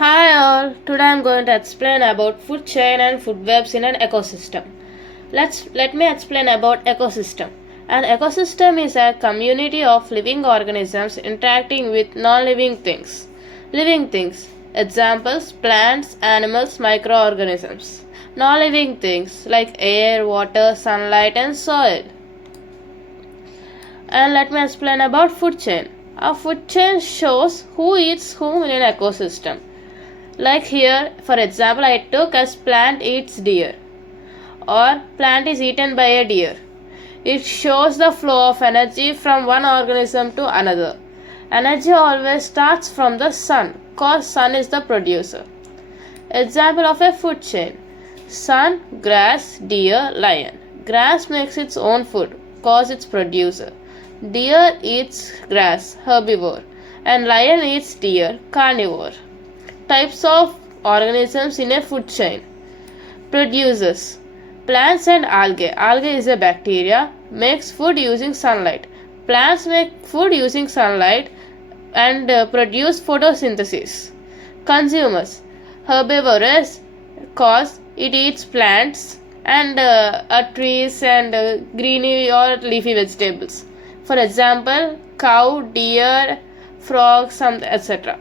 Hi all, today I am going to explain about food chain and food webs in an ecosystem. Let me explain about ecosystem. An ecosystem is a community of living organisms interacting with non-living things. Living things, examples plants, animals, microorganisms. Non-living things like air, water, sunlight and soil. And let me explain about food chain. A food chain shows who eats whom in an ecosystem. Like here, for example, I took as plant eats deer or plant is eaten by a deer. It shows the flow of energy from one organism to another. Energy always starts from the sun cause sun is the producer. Example of a food chain. Sun, grass, deer, lion. Grass makes its own food cause its producer. Deer eats grass, herbivore, and lion eats deer, carnivore. Types of organisms in a food chain. Producers. Plants and algae. Algae is a bacteria, makes food using sunlight. Plants make food using sunlight and produce photosynthesis. Consumers. Herbivores, cause it eats plants and trees and greeny or leafy vegetables. For example, cow, deer, frog, etc.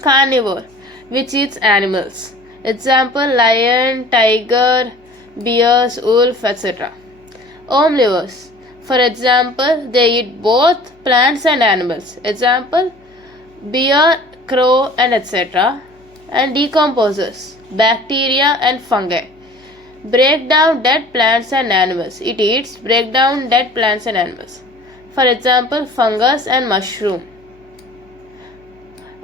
Carnivore, which eats animals. Example, lion, tiger, bears, wolf, etc. Omnivores, for example, they eat both plants and animals. Example, bear, crow, and etc. And decomposers, bacteria and fungi. Break down dead plants and animals. It eats break down dead plants and animals. For example, fungus and mushroom.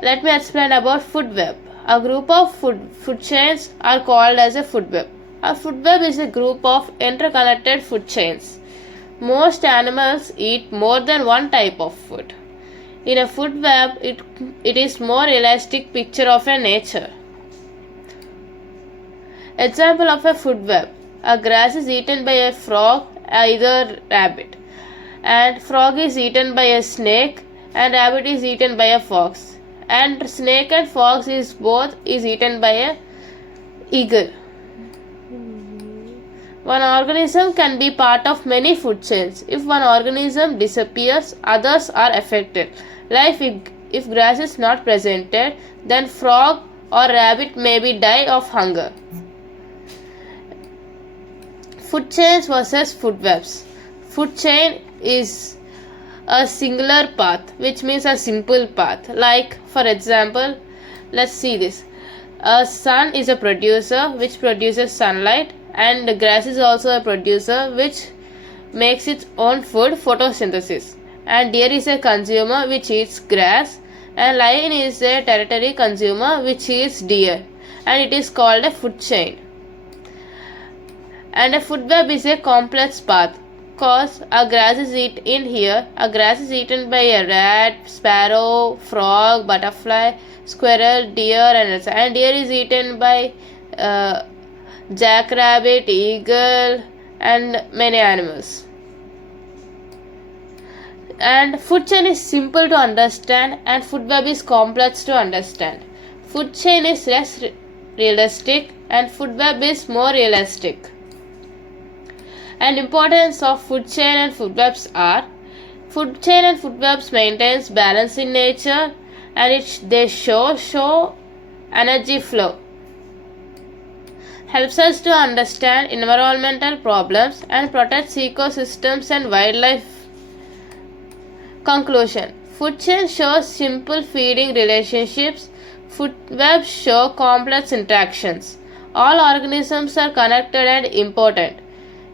Let me explain about food web. A group of food chains are called as a food web. A food web is a group of interconnected food chains. Most animals eat more than one type of food. In a food web, it is more realistic picture of a nature. Example of a food web. A grass is eaten by a frog, either rabbit, and frog is eaten by a snake, and rabbit is eaten by a fox. And snake and fox is eaten by a eagle. One organism can be part of many food chains. If one organism disappears, others are affected. Like if grass is not presented, then frog or rabbit may die of hunger. Food chains versus food webs. Food chain is a singular path, which means a simple path. Like for example, let's see this. A sun is a producer which produces sunlight, and grass is also a producer which makes its own food, photosynthesis. And deer is a consumer which eats grass, and lion is a tertiary consumer which eats deer, and it is called a food chain. And a food web is a complex path. Cause a grass is eaten by a rat, sparrow, frog, butterfly, squirrel, deer, and deer is eaten by jackrabbit, eagle, and many animals. And food chain is simple to understand, and food web is complex to understand. Food chain is less realistic, and food web is more realistic. And importance of food chain and food webs are: food chain and food webs maintains balance in nature, and they show energy flow. Helps us to understand environmental problems and protects ecosystems and wildlife. Conclusion: food chain shows simple feeding relationships. Food webs show complex interactions. All organisms are connected and important.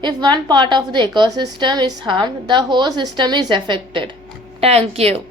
If one part of the ecosystem is harmed, the whole system is affected. Thank you.